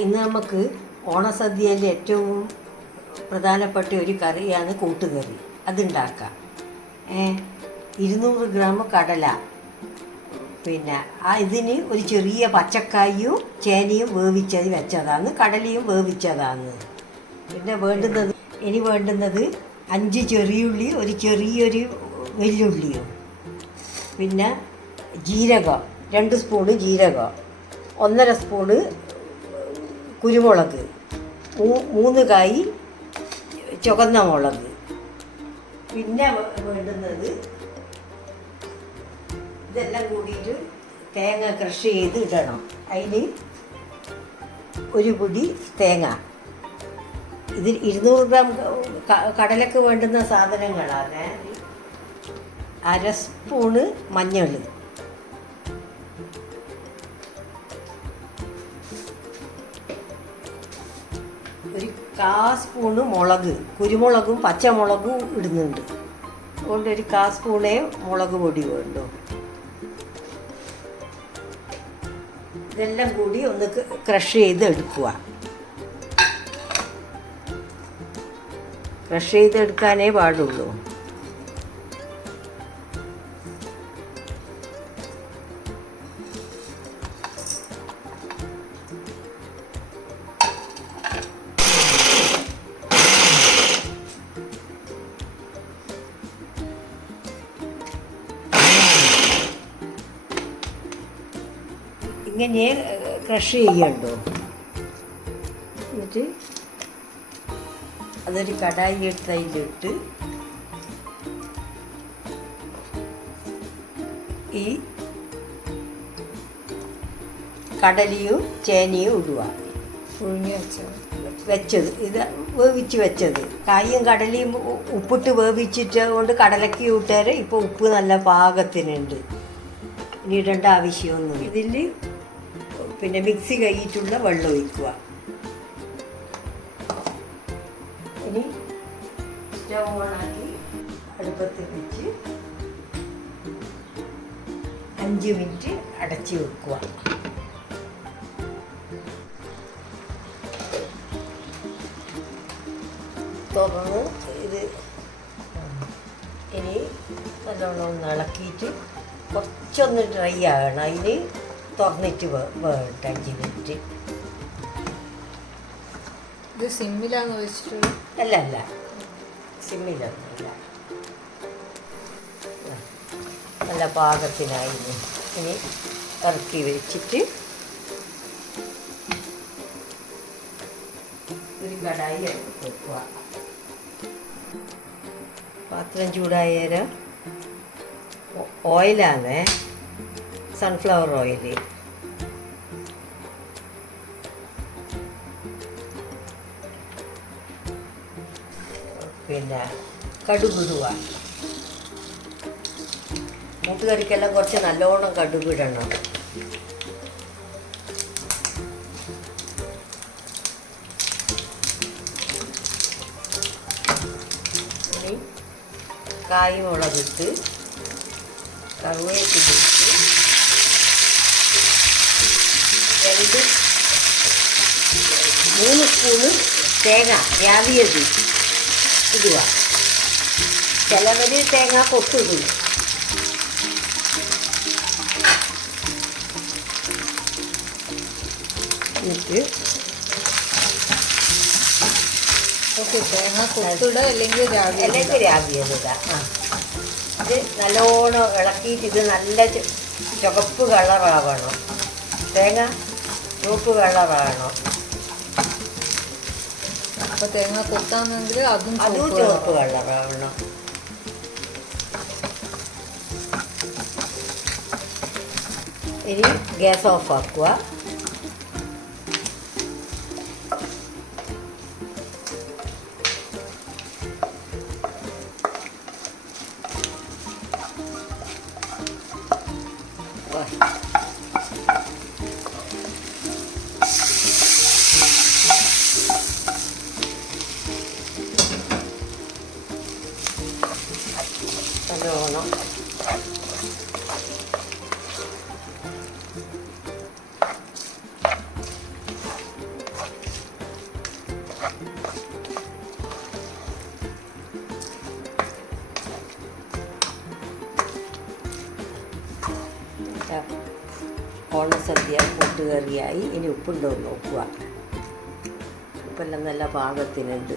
ഇന്ന് നമുക്ക് ഓണസദ്യയിലെ ഏറ്റവും പ്രധാനപ്പെട്ട ഒരു കറിയാണ് കൂട്ടുകറി. അതുണ്ടാക്കാം. 200 ഗ്രാം കടല, പിന്നെ ഇതിന് ഒരു ചെറിയ പച്ചക്കായും ചേനയും വേവിച്ചത് വെച്ചതാണ്, കടലയും വേവിച്ചതാണ്. പിന്നെ വേണ്ടുന്നത് 5 ചെറിയുള്ളി, ഒരു ചെറിയൊരു വെല്ലുള്ളിയും, പിന്നെ ജീരകം 2 സ്പൂണ് ജീരകം, 1.5 സ്പൂണ് കുരുമുളക്, 3 കായ് ചുവന്ന മുളക്. പിന്നെ വേണ്ടുന്നത് ഇതെല്ലാം കൂടിയിട്ട് തേങ്ങ ക്രഷ് ചെയ്ത് ഇടണം. അതിന് ഒരു പൊടി തേങ്ങ. ഇതിൽ 200 ഗ്രാം കടലക്ക് വേണ്ടുന്ന സാധനങ്ങളാണ്. 1/2 സ്പൂണ് മഞ്ഞൾ, ഒരു 1/4 സ്പൂണ് മുളക്, കുരുമുളകും പച്ചമുളകും ഇടുന്നുണ്ട്. അതുകൊണ്ട് ഒരു 1/4 സ്പൂണേ മുളക് പൊടി വേണ്ടു. ഇതെല്ലാം കൂടി ഒന്ന് ക്രഷ് ചെയ്ത് എടുക്കുക. ക്രഷ് ചെയ്തെടുക്കാനേ പാടുള്ളൂ. ഇങ്ങനെ ക്രഷ് ചെയ്യണ്ടോ. എന്നിട്ട് അതൊരു കടായി എടുത്ത് അതിലിട്ട് ഈ കടലയും ചേനയും ഇടുക. പുഴുങ്ങി വെച്ചത് ഇത് വേവിച്ച് വെച്ചത്. കായും കടലയും ഉപ്പിട്ട് വേവിച്ചിട്ട് കൊണ്ട് കടലയ്ക്ക് ഇട്ടേരെ ഇപ്പോൾ ഉപ്പ് നല്ല പാകത്തിനുണ്ട്. ഇനി ഇടേണ്ട ആവശ്യമൊന്നുമില്ല. ഇതിൽ പിന്നെ മിക്സി കഴിഞ്ഞിട്ടുള്ള വെള്ളം ഒഴിക്കുക. ഇനി സ്റ്റവ് ഓണാക്കി അടുപ്പത്ത് വെച്ച് 5 മിനിറ്റ് അടച്ച് വെക്കുക. തുറന്ന് ഇത് ഇനി നല്ലോണം ഒന്ന് ഇളക്കിയിട്ട് കുറച്ചൊന്ന് ഡ്രൈ ആകണം. അതിന് തുറന്നിട്ട് വേണ്ട 5 മിനിറ്റ്. ഇത് സിമ്മിലാന്ന് വെച്ചിട്ടുള്ള? അല്ല, സിമ്മിലൊന്നുമില്ല. നല്ല പാകത്തിനായിരുന്നു. ഇനി ഇറക്കി വെച്ചിട്ട് ഒരു കടായി വെക്കുക. പാത്രം ചൂടായേരം ഓയിലാണ്, സൺഫ്ലവർ ഓയിൽ. പിന്നെ കടുകിടുക. കൂട്ടുകറിക്കെല്ലാം കുറച്ച് നല്ലോണം കടുകിടണം. ഇനി കായ് മുളകിട്ട് കറിവേപ്പിലിട്ട് 3 സ്പൂണ് തേങ്ങ രാവിയത് ഇടുക. ചിലവർ തേങ്ങ കൊത്തിടും. എന്നിട്ട് തേങ്ങ കൊത്തിടുക, അല്ലെങ്കിൽ രാവിയതിടുക. ഇത് നല്ലോണം ഇളക്കിയിട്ട് ഇത് നല്ല ചുവപ്പ് കളറാവണം. തേങ്ങ ചുവപ്പ് കളറാവണം. അപ്പോൾ തേങ്ങ കൊത്താമെങ്കിൽ അതും ചുവപ്പ് കളറാവണം. ഇനി ഗ്യാസ് ഓഫ് ആക്കുക. നല്ലോണം ഓണസദ്യ കൂട്ടുകറിയായി. ഇനി ഉപ്പുണ്ടോ എന്ന് നോക്കുക. ഉപ്പെല്ലാം നല്ല പാകത്തിനുണ്ട്.